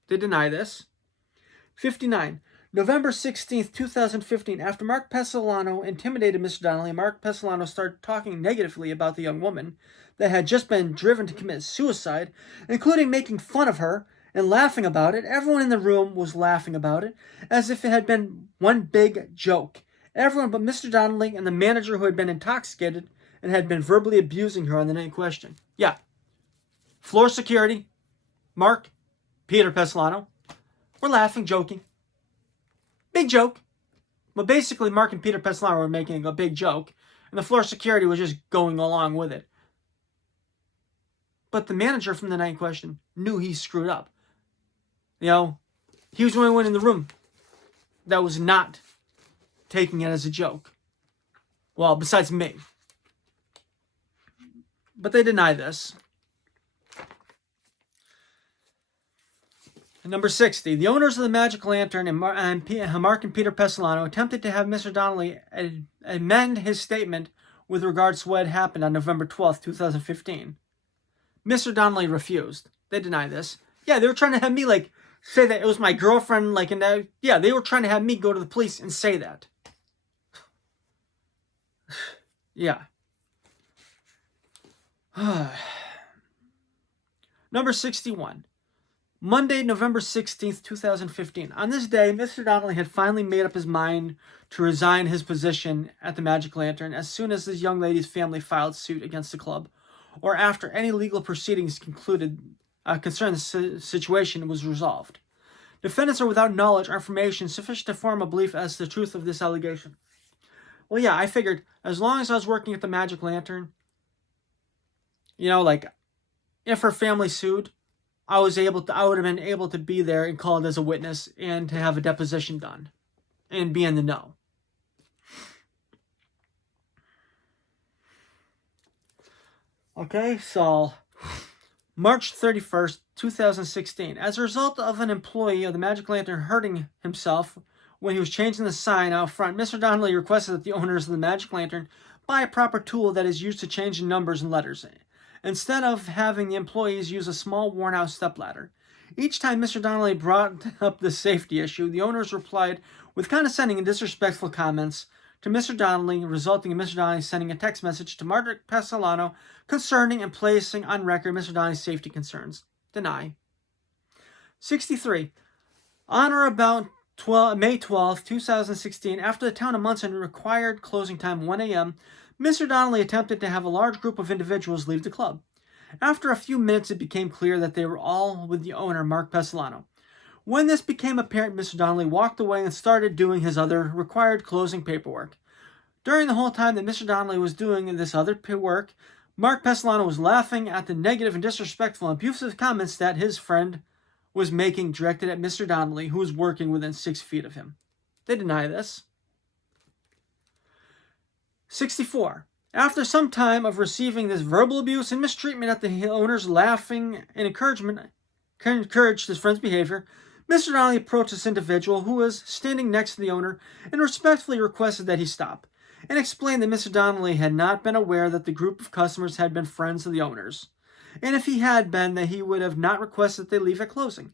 They deny this. 59. November 16th, 2015. After Mark Pessolano intimidated Mr. Donnelly, Mark Pessolano started talking negatively about the young woman that had just been driven to commit suicide, including making fun of her and laughing about it. Everyone in the room was laughing about it, as if it had been one big joke. Everyone but Mr. Donnelly and the manager, who had been intoxicated and had been verbally abusing her on the night in question. Yeah. Floor security, Mark, Peter Pesolano, were laughing, joking. Big joke. But basically, Mark and Peter Pesolano were making a big joke, and the floor security was just going along with it. But the manager from the night in question knew he screwed up. You know, he was the only one in the room that was not taking it as a joke. Well, besides me. But they deny this. Number 60. The owners of the Magic Lantern and Mark and Peter Pesolano attempted to have Mr. Donnelly amend his statement with regards to what had happened on November 12th, 2015. Mr. Donnelly refused. They deny this. Yeah, they were trying to have me, say that it was my girlfriend, and yeah, they were trying to have me go to the police and say that. Yeah. Number 61. Monday, November 16th, 2015. On this day, Mr. Donnelly had finally made up his mind to resign his position at the Magic Lantern as soon as this young lady's family filed suit against the club, or after any legal proceedings concluded concerning the situation was resolved. Defendants are without knowledge or information sufficient to form a belief as to the truth of this allegation. Well, yeah, I figured as long as I was working at the Magic Lantern, if her family sued, I would have been able to be there and called as a witness and to have a deposition done and be in the know. Okay, so March 31st, 2016. As a result of an employee of the Magic Lantern hurting himself when he was changing the sign out front, Mr. Donnelly requested that the owners of the Magic Lantern buy a proper tool that is used to change the numbers and letters, instead of having the employees use a small worn-out stepladder. Each time Mr. Donnelly brought up the safety issue, the owners replied with condescending and disrespectful comments to Mr. Donnelly, resulting in Mr. Donnelly sending a text message to Margaret Pesolano concerning and placing on record Mr. Donnelly's safety concerns. Deny. 63. On or about May 12, 2016, after the town of Monson required closing time 1 a.m., Mr. Donnelly attempted to have a large group of individuals leave the club. After a few minutes, it became clear that they were all with the owner, Mark Pesolano. When this became apparent, Mr. Donnelly walked away and started doing his other required closing paperwork. During the whole time that Mr. Donnelly was doing this other work, Mark Pesolano was laughing at the negative and disrespectful and abusive comments that his friend was making directed at Mr. Donnelly, who was working within 6 feet of him. They deny this. 64. After some time of receiving this verbal abuse and mistreatment at the owner's laughing and encouraged his friend's behavior, Mr. Donnelly approached this individual who was standing next to the owner and respectfully requested that he stop, and explained that Mr. Donnelly had not been aware that the group of customers had been friends of the owners, and if he had been, that he would have not requested that they leave at closing.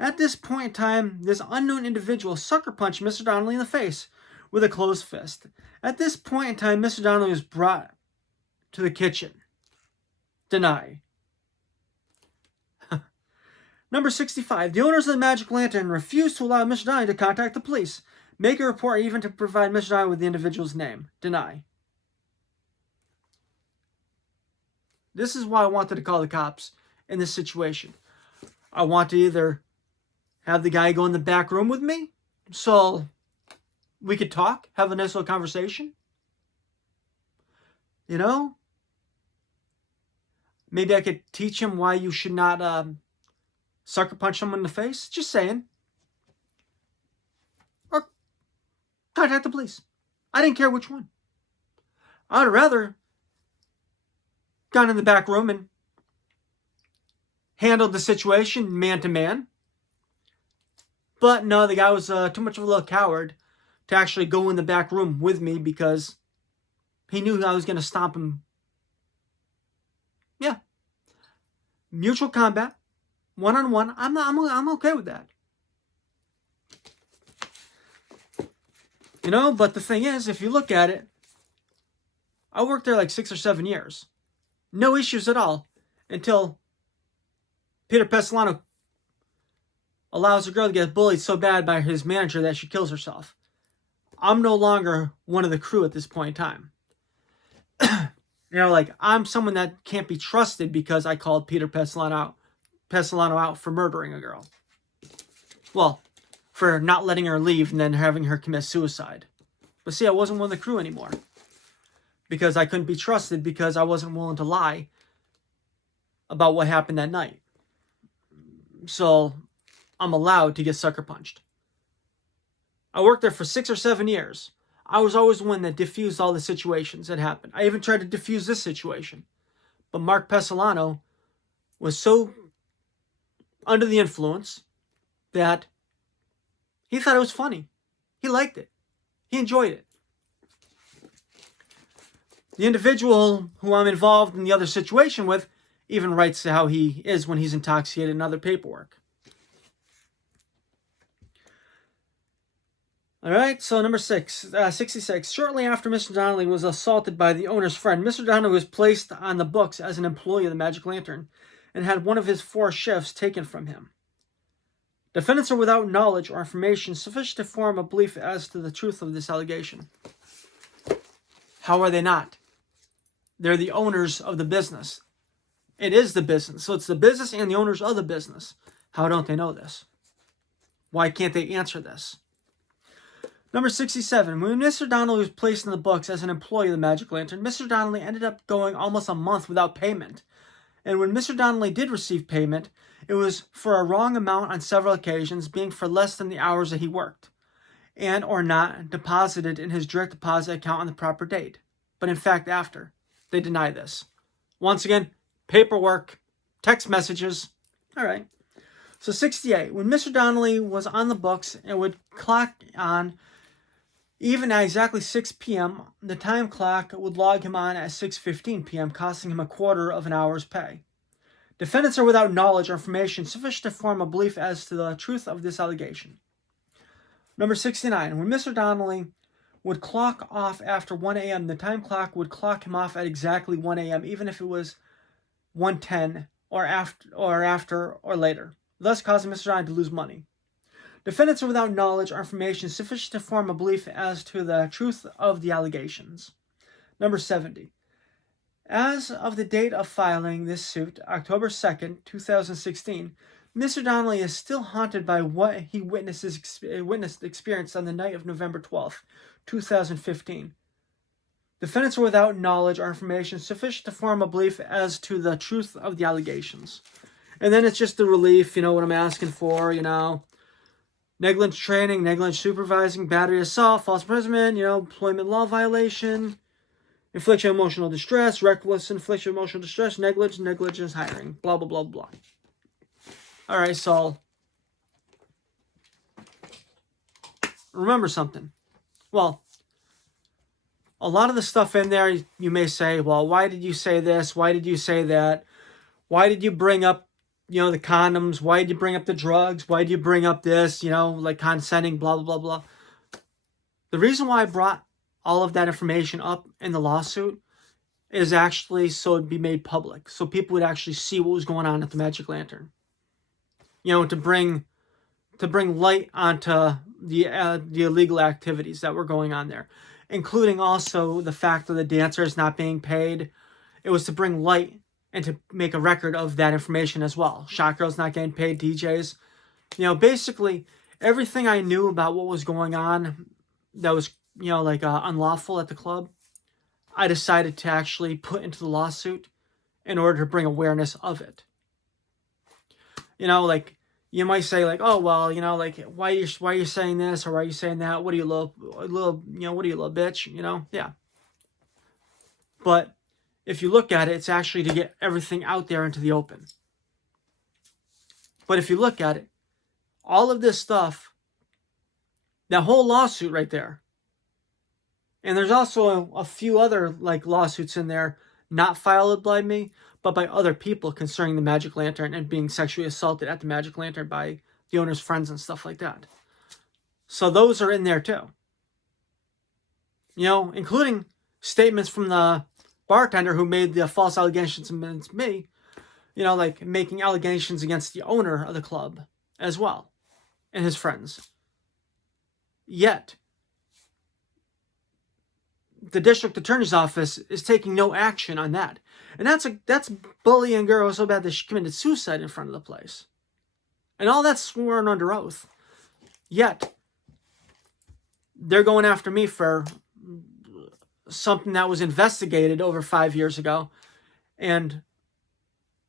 At this point in time, this unknown individual sucker punched Mr. Donnelly in the face with a closed fist. At this point in time, Mr. Donnelly was brought to the kitchen. Deny. Number 65. The owners of the Magic Lantern refused to allow Mr. Donnelly to contact the police, make a report, or even to provide Mr. Donnelly with the individual's name. Deny. This is why I wanted to call the cops in this situation. I want to either have the guy go in the back room with me so we could talk, have a nice little conversation. Maybe I could teach him why you should not sucker punch someone in the face. Just saying. Or contact the police. I didn't care which one. I'd rather gone in the back room and handled the situation man to man. But no, the guy was too much of a little coward to actually go in the back room with me because he knew I was going to stomp him. Yeah. Mutual combat. One-on-one. I'm okay with that. But the thing is, if you look at it, I worked there 6 or 7 years. No issues at all until Peter Pesolano allows a girl to get bullied so bad by his manager that she kills herself. I'm no longer one of the crew at this point in time. Like, I'm someone that can't be trusted because I called Peter Pestilano out for murdering a girl. Well, for not letting her leave and then having her commit suicide. But see, I wasn't one of the crew anymore. Because I couldn't be trusted because I wasn't willing to lie about what happened that night. So, I'm allowed to get sucker punched. I worked there for 6 or 7 years. I was always the one that diffused all the situations that happened. I even tried to diffuse this situation. But Mark Pestilano was so under the influence that he thought it was funny. He liked it. He enjoyed it. The individual who I'm involved in the other situation with even writes how he is when he's intoxicated and other paperwork. All right, so number 66. Shortly after Mr. Donnelly was assaulted by the owner's friend, Mr. Donnelly was placed on the books as an employee of the Magic Lantern and had one of his 4 shifts taken from him. Defendants are without knowledge or information sufficient to form a belief as to the truth of this allegation. How are they not? They're the owners of the business. It is the business. So it's the business and the owners of the business. How don't they know this? Why can't they answer this? Number 67. When Mr. Donnelly was placed in the books as an employee of the Magic Lantern, Mr. Donnelly ended up going almost a month without payment. And when Mr. Donnelly did receive payment, it was for a wrong amount on several occasions, being for less than the hours that he worked, and or not deposited in his direct deposit account on the proper date. But in fact, after. They deny this. Once again, paperwork, text messages. All right. So 68. When Mr. Donnelly was on the books and would clock on even at exactly 6 p.m., the time clock would log him on at 6:15 p.m., costing him a quarter of an hour's pay. Defendants are without knowledge or information sufficient to form a belief as to the truth of this allegation. Number 69. When Mr. Donnelly would clock off after 1 a.m., the time clock would clock him off at exactly 1 a.m., even if it was 1:10 or after or later, thus causing Mr. Donnelly to lose money. Defendants are without knowledge or information sufficient to form a belief as to the truth of the allegations. Number 70. As of the date of filing this suit, October 2nd, 2016, Mr. Donnelly is still haunted by what he experienced on the night of November 12th, 2015. Defendants are without knowledge or information sufficient to form a belief as to the truth of the allegations. And then it's just the relief, what I'm asking for, negligent training, negligent supervising, battery assault, false imprisonment, employment law violation, infliction of emotional distress, reckless infliction of emotional distress, negligence hiring, blah, blah, blah, blah. All right, so remember something. Well, a lot of the stuff in there, you may say, well, why did you say this? Why did you say that? Why did you bring up, the condoms? Why did you bring up the drugs? Why did you bring up this, like consenting, blah, blah, blah, blah. The reason why I brought all of that information up in the lawsuit is actually so it'd be made public. So people would actually see what was going on at the Magic Lantern. To bring light onto the illegal activities that were going on there, including also the fact of the dancers not being paid. It was to bring light and to make a record of that information as well. Shot girls not getting paid, DJs. Basically everything I knew about what was going on that was, unlawful at the club, I decided to actually put into the lawsuit in order to bring awareness of it. You might say oh, well, why are you saying this or why are you saying that? What are you little bitch? Yeah. But if you look at it, it's actually to get everything out there into the open. But if you look at it, all of this stuff, that whole lawsuit right there, and there's also a few other lawsuits in there, not filed by me, but by other people concerning the Magic Lantern and being sexually assaulted at the Magic Lantern by the owner's friends and stuff like that. So those are in there too. Including statements from the bartender who made the false allegations against me, making allegations against the owner of the club as well. and his friends. Yet, the district attorney's office is taking no action on that. And that's bullying a girl so bad that she committed suicide in front of the place. And all that's sworn under oath. Yet, they're going after me for something that was investigated over 5 years ago. And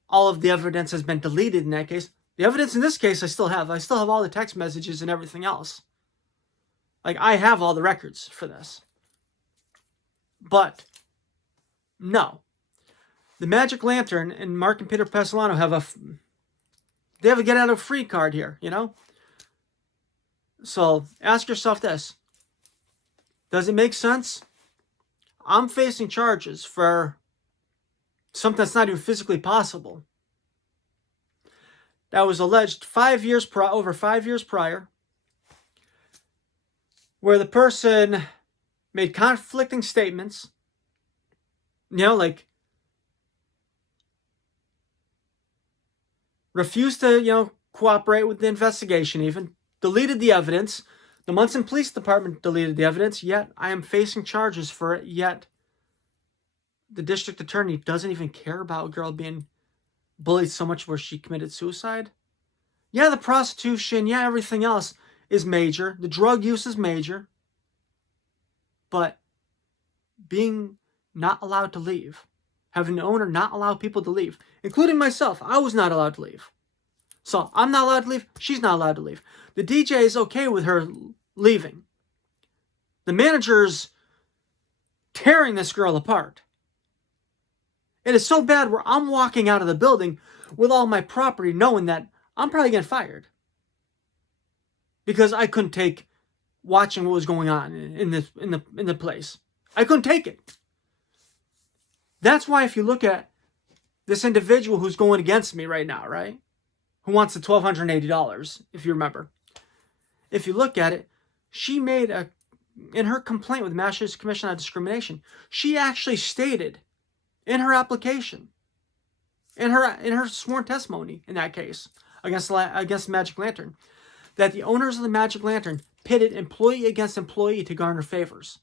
all of the evidence has been deleted in that case. The evidence in this case I still have. I still have all the text messages and everything else. Like, I have all the records for this. But, no. The Magic Lantern and Mark and Peter Pessolano have a get out of free card here, you know? So, ask yourself this. Does it make sense? I'm facing charges for something that's not even physically possible. That was alleged over 5 years prior, where the person made conflicting statements, you know, like refused to, you know, cooperate with the investigation even, deleted the evidence. The Monson Police Department deleted the evidence, yet I am facing charges for it, yet the district attorney doesn't even care about a girl being bullied so much where she committed suicide. Yeah, the prostitution, yeah, everything else is major. The drug use is major. But being not allowed to leave, having the owner not allow people to leave, including myself, I was not allowed to leave. So I'm not allowed to leave, she's not allowed to leave. The DJ is okay with her leaving. The manager's tearing this girl apart. It is so bad where I'm walking out of the building with all my property knowing that I'm probably getting fired. Because I couldn't take watching what was going on in the place. I couldn't take it. That's why if you look at this individual who's going against me right now, right? Who wants the $1,280, if you remember. If you look at it, she made in her complaint with the Massachusetts Commission on Discrimination, she actually stated in her application, in her sworn testimony in that case, against Magic Lantern, that the owners of the Magic Lantern pitted employee against employee to garner favors.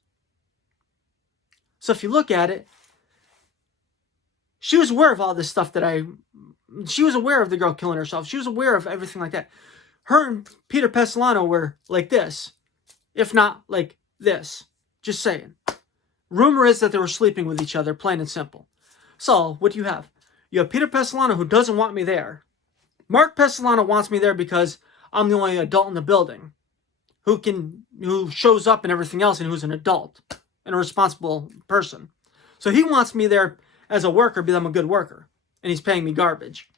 So if you look at it, she was aware of all this stuff she was aware of the girl killing herself. She was aware of everything like that. Her and Peter Pessolano were like this, if not like this. Just saying. Rumor is that they were sleeping with each other, plain and simple. So, what do you have? You have Peter Pessolano, who doesn't want me there. Mark Pessolano wants me there because I'm the only adult in the building who shows up and everything else and who's an adult and a responsible person. So he wants me there as a worker because I'm a good worker and he's paying me garbage.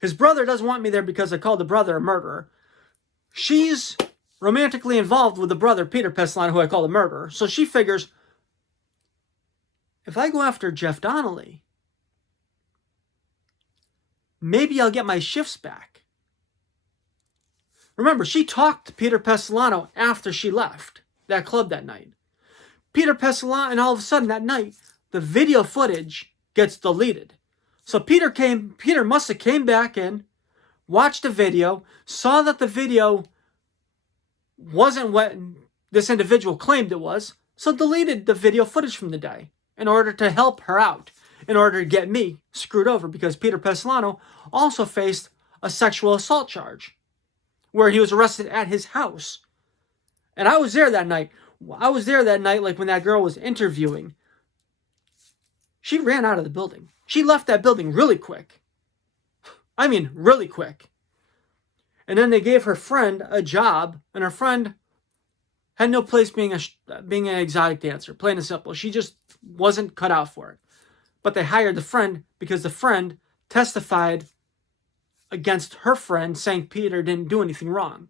His brother doesn't want me there because I called the brother a murderer. She's romantically involved with the brother, Peter Pessolano, who I call a murderer. So she figures, if I go after Jeff Donnelly, maybe I'll get my shifts back. Remember, she talked to Peter Pessolano after she left that club that night. Peter Pessolano, and all of a sudden that night, the video footage gets deleted. So Peter must have came back in, watched the video, saw that the video wasn't what this individual claimed it was, so deleted the video footage from the day in order to help her out, in order to get me screwed over, because Peter Pessolano also faced a sexual assault charge where he was arrested at his house. And I was there that night. Like when that girl was interviewing. She ran out of the building. She left that building really quick. I mean, really quick. And then they gave her friend a job, and her friend had no place being an exotic dancer, plain and simple. She just wasn't cut out for it. But they hired the friend because the friend testified against her friend, saying Peter didn't do anything wrong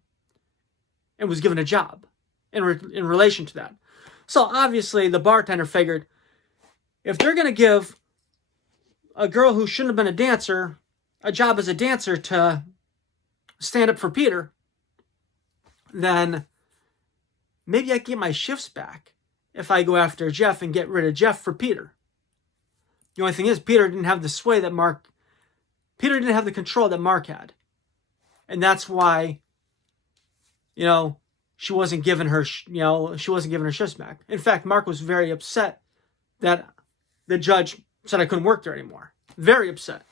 and was given a job in relation to that. So obviously the bartender figured, if they're going to give a girl who shouldn't have been a dancer a job as a dancer to stand up for Peter, then maybe I can get my shifts back if I go after Jeff and get rid of Jeff for Peter. The only thing is, Peter didn't have the control that Mark had. And that's why you know, she wasn't giving her, she wasn't giving her shifts back. In fact, Mark was very upset that the judge said I couldn't work there anymore. Very upset.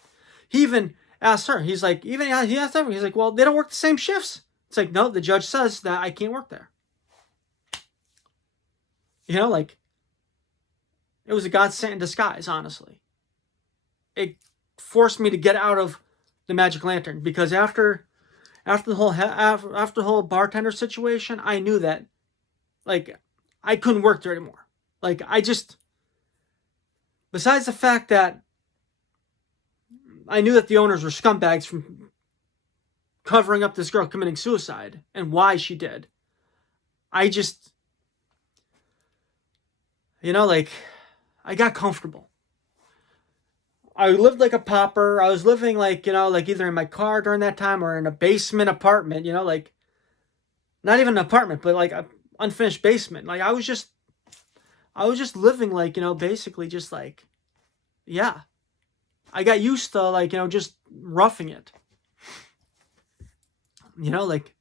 He even asked her. He's like, he asked her. He's like, well, they don't work the same shifts. It's like, no, the judge says that I can't work there. You know, like, it was a godsend in disguise, honestly. It forced me to get out of the Magic Lantern, because after the whole bartender situation, I knew that, like, I couldn't work there anymore. Like, besides the fact that I knew that the owners were scumbags from covering up this girl committing suicide and why she did, I just, like, I got comfortable. I lived like a pauper. I was living like, like either in my car during that time or in a basement apartment, like not even an apartment, but like an unfinished basement. Like I was just living like, basically just like, yeah. I got used to like, just roughing it. Like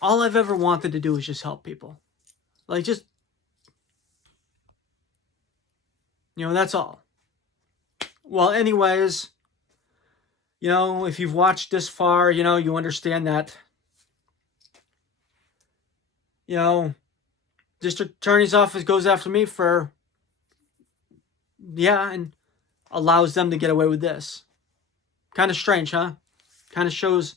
all I've ever wanted to do is just help people. Like just, that's all. Well, anyways, if you've watched this far, you understand that, district attorney's office goes after me for, and allows them to get away with this. Kind of strange, huh? Kind of shows,